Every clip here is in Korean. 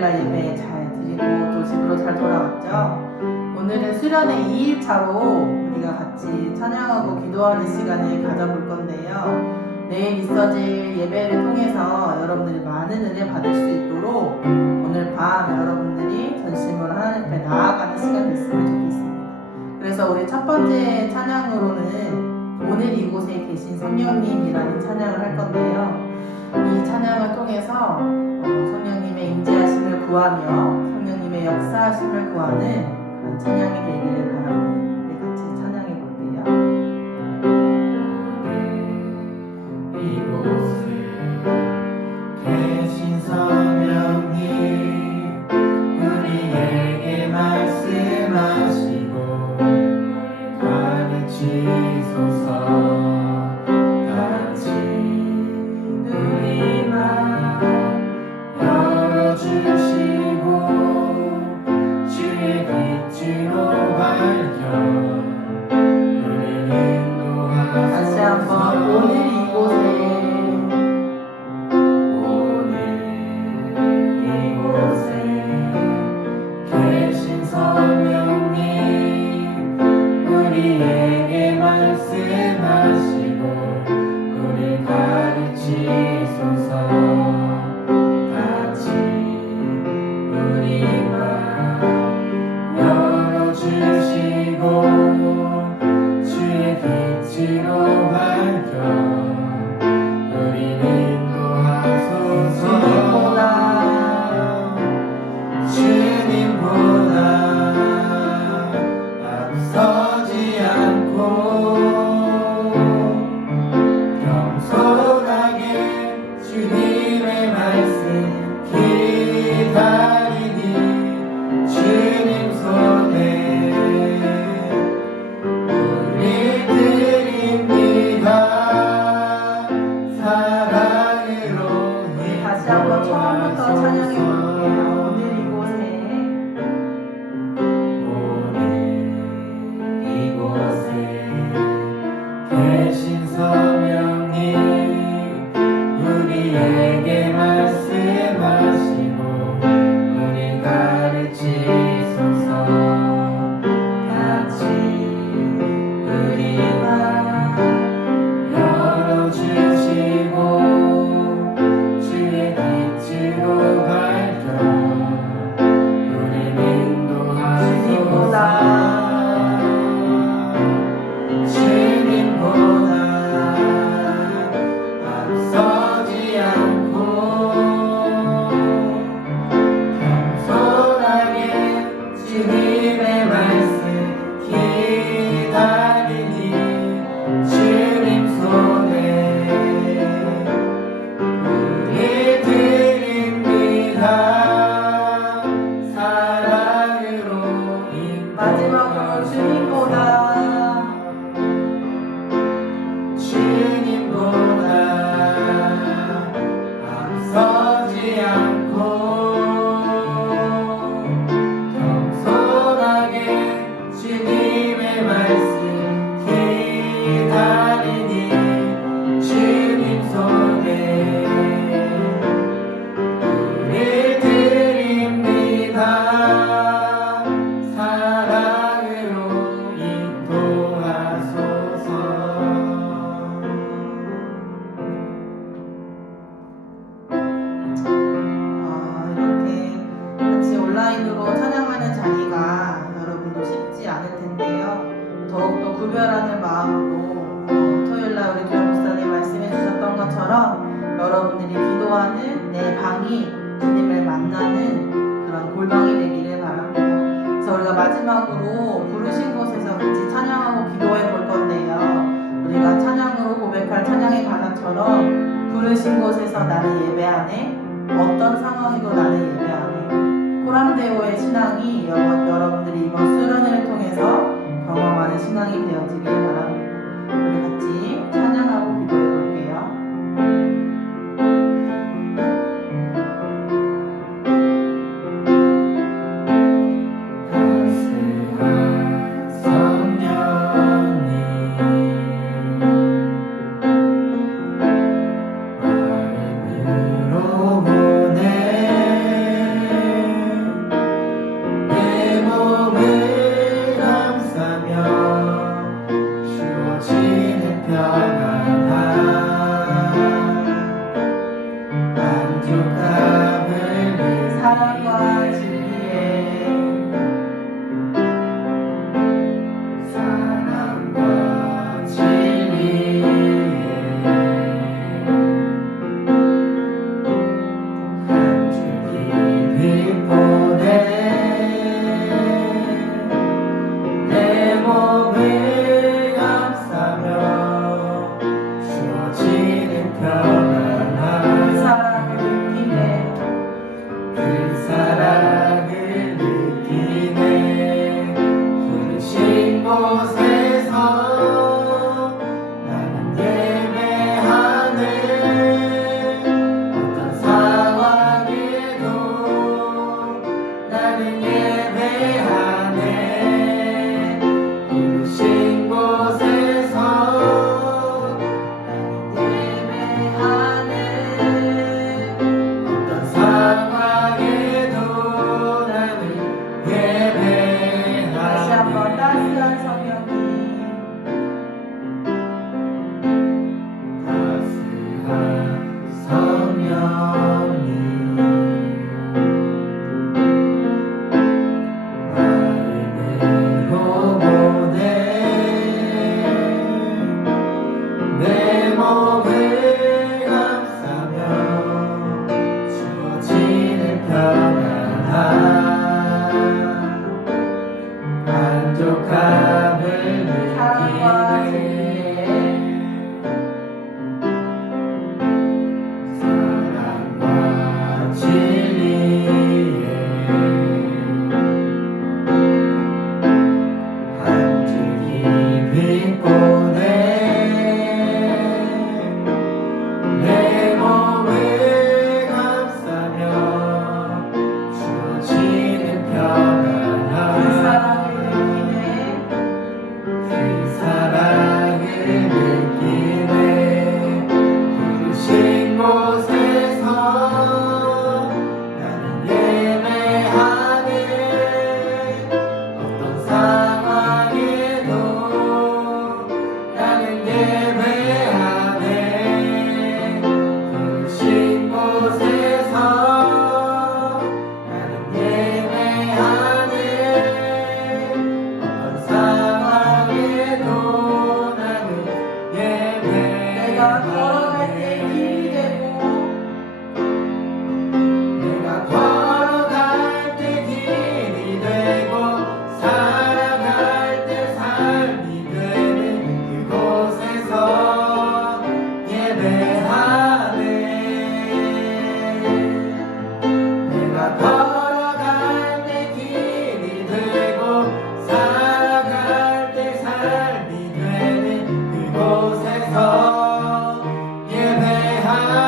토요일날 예배 잘 드리고 또 집으로 잘 돌아왔죠. 오늘은 수련의 2일차로 우리가 같이 찬양하고 기도하는 시간을 가져볼 건데요. 내일 있어질 예배를 통해서 여러분들이 많은 은혜 받을 수 있도록 오늘 밤 여러분들이 전심으로 하나님 앞에 나아가는 시간 됐으면 좋겠습니다. 그래서 우리 첫 번째 찬양으로는 오늘 이곳에 계신 성령님이라는 찬양을 할 건데요. 이 찬양을 통해서 어, 임재하심을 구하며 성령님의 역사하심을 구하는 그런 찬양이 되기를 바랍니다. 우리 같이 찬양해 볼게요. 처음부터 찬양해 볼게요. 마지막으로 부르신 곳에서 같이 찬양하고 기도해 볼 건데요. 우리가 찬양으로 고백할 찬양의 가사처럼 부르신 곳에서 나를 예배하네 어떤 상황에도 나를 예배하네 코람데오의 신앙이 여러, 여러분들이 이번 수련회를 통해서 경험하는 신앙이 되어지길 바랍니다. 우리 같이 찬양하고 기도해 time.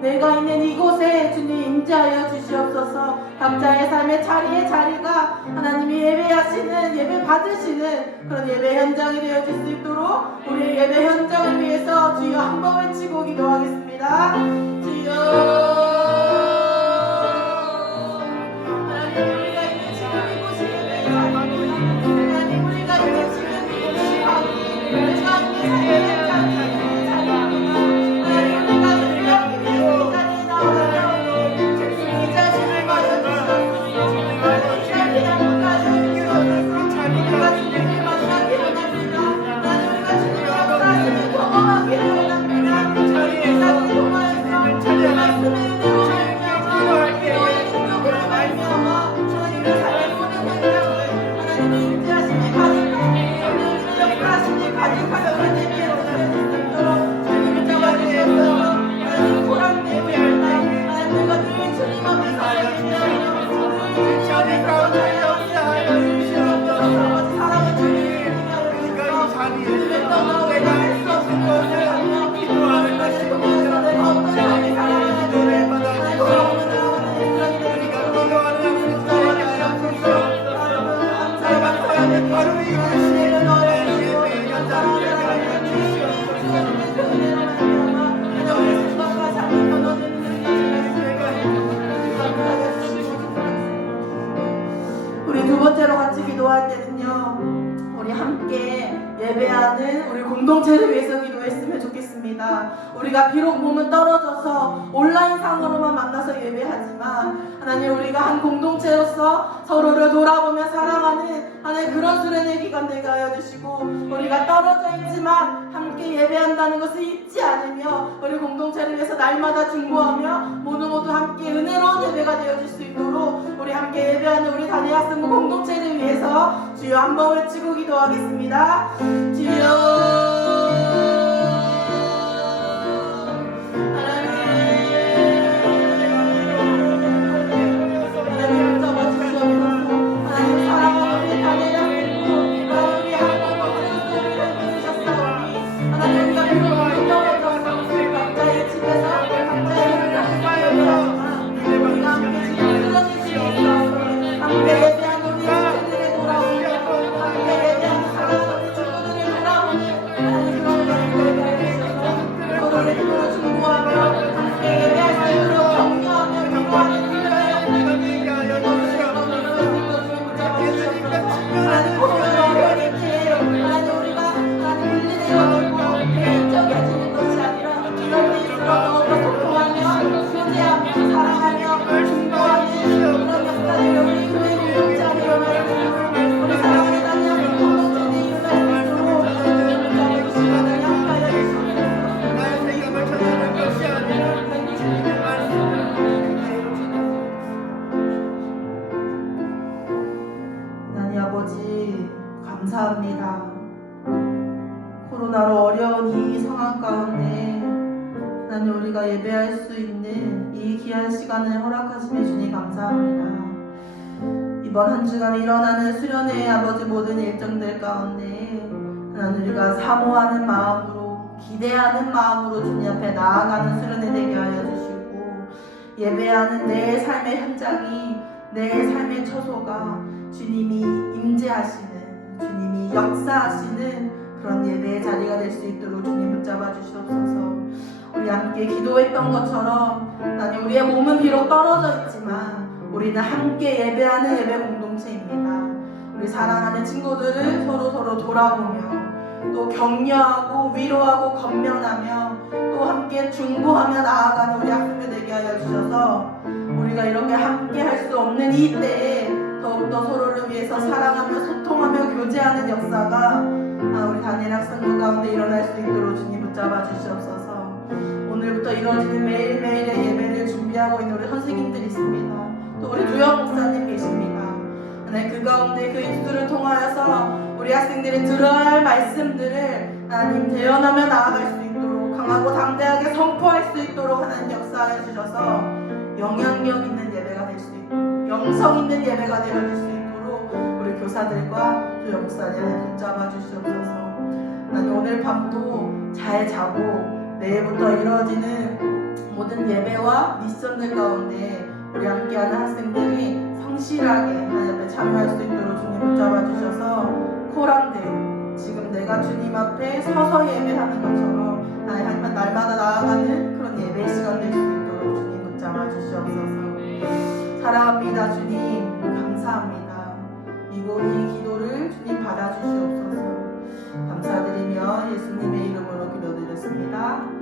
내가 있는 이곳에 주님 임재하여 주시옵소서. 각자의 삶의 자리에 자리가 하나님이 예배하시는 예배 받으시는 그런 예배 현장이 되어질 수 있도록 우리 예배 현장을 위해서 주여 한번 외치고 기도하겠습니다. 주여. 하나님 우리가 한 공동체로서 서로를 돌아보며 사랑하는 하나님 그런 수련의 기간 되게 하여 주시고 우리가 떨어져 있지만 함께 예배한다는 것을 잊지 않으며 우리 공동체를 위해서 날마다 중보하며 모두 모두 함께 은혜로운 예배가 되어질 수 있도록 우리 함께 예배하는 우리 단위 학생 공동체를 위해서 주여 한번 외치고 기도하겠습니다. 하나 이번 한 주간 일어나는 수련회 아버지 모든 일정들 가운데 하나님 우리가 사모하는 마음으로 기대하는 마음으로 주님 앞에 나아가는 수련회 되게 하여 주시고 예배하는 내 삶의 현장이 내 삶의 처소가 주님이 임재하시는 주님이 역사하시는 그런 예배의 자리가 될 수 있도록 주님 붙잡아 주시옵소서. 우리 함께 기도했던 것처럼 나님 우리의 몸은 비록 떨어져 있지만 우리는 함께 예배하는 예배 공동체입니다. 우리 사랑하는 친구들을 서로 서로 돌아보며 또 격려하고 위로하고 건면하며 또 함께 중보하며 나아가는 우리 학생들 되게 하여 주셔서 우리가 이렇게 함께 할 수 없는 이 때에 더욱더 서로를 위해서 사랑하며 소통하며 교제하는 역사가 아, 우리 단일 학생부 가운데 일어날 수 있도록 주님 붙잡아 주시옵소서 오늘부터 이루어지는 매일매일의 예배를 준비하고 있는 우리 선생님들이 있습니다 또 우리 두영 목사님 계십니다. 네, 그 가운데 그 입술을 통하여서 우리 학생들이 들어야 할 말씀들을 하나님 대연하며 나아갈 수 있도록 강하고 당대하게 선포할 수 있도록 하나님 역사하여 주셔서 영향력 있는 예배가 될 수 있도록 영성 있는 예배가 되어질 수 있도록 우리 교사들과 또 목사님을 붙잡아 주시옵소서. 하나님 오늘 밤도 잘 자고 내일부터 이루어지는 모든 예배와 미션들 가운데 우리 함께하는 학생들이 성실하게 하나님 앞에 참여할 수 있도록 주님 붙잡아 주셔서 코란들 지금 내가 주님 앞에 서서 예배하는 것처럼 하나님 날마다 나아가는 그런 예배 시간 될 수 있도록 주님 붙잡아 주시옵소서. 사랑합니다 주님. 감사합니다. 이곳 이 기도를 주님 받아주시옵소서. 감사드리며 예수님의 이름으로 기도드렸습니다